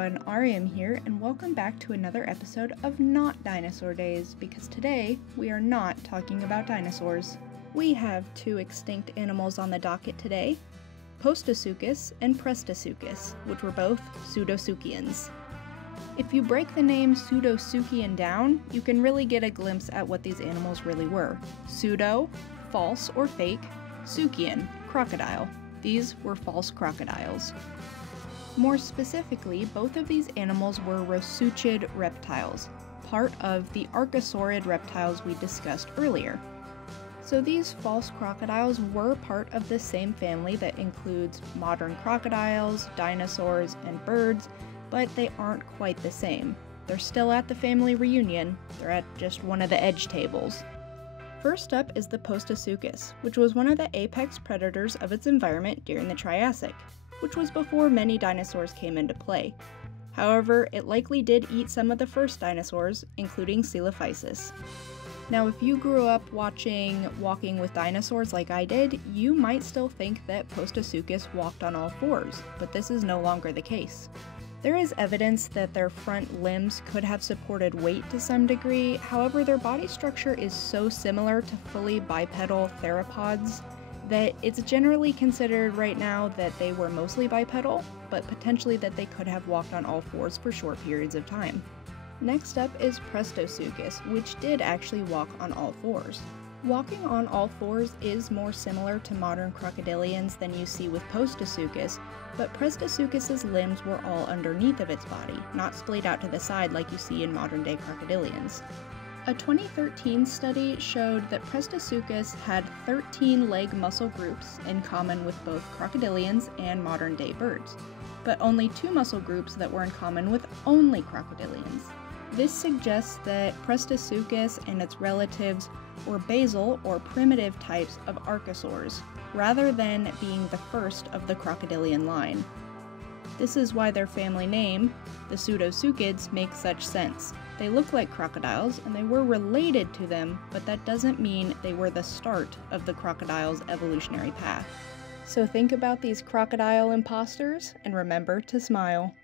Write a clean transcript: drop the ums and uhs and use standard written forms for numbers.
everyone, Ariam here, and welcome back to another episode of Not Dinosaur Days, because today we are not talking about dinosaurs. We have two extinct animals on the docket today, Postosuchus and Prestosuchus, which were both pseudosuchians. If you break the name pseudosuchian down, you can really get a glimpse at what these animals really were. Pseudo, false or fake, suchian, crocodile. These were false crocodiles. More specifically, both of these animals were rossuchid reptiles, part of the archosaurid reptiles we discussed earlier. So these false crocodiles were part of the same family that includes modern crocodiles, dinosaurs, and birds, but they aren't quite the same. They're still at the family reunion, they're at just one of the edge tables. First up is the Postosuchus, which was one of the apex predators of its environment during the Triassic, which was before many dinosaurs came into play. However, it likely did eat some of the first dinosaurs, including Coelophysis. Now, if you grew up watching Walking with Dinosaurs like I did, you might still think that Postosuchus walked on all fours, but this is no longer the case. There is evidence that their front limbs could have supported weight to some degree, however their body structure is so similar to fully bipedal theropods that it's generally considered right now that they were mostly bipedal, but potentially that they could have walked on all fours for short periods of time. Next up is Prestosuchus, which did actually walk on all fours. Walking on all fours is more similar to modern crocodilians than you see with Postosuchus, but Prestosuchus's limbs were all underneath of its body, not splayed out to the side like you see in modern-day crocodilians. A 2013 study showed that Prestosuchus had 13 leg muscle groups in common with both crocodilians and modern-day birds, but only 2 muscle groups that were in common with only crocodilians. This suggests that Prestosuchus and its relatives were basal or primitive types of archosaurs, rather than being the first of the crocodilian line. This is why their family name, the pseudosuchids, makes such sense. They look like crocodiles, and they were related to them, but that doesn't mean they were the start of the crocodile's evolutionary path. So think about these crocodile imposters, and remember to smile.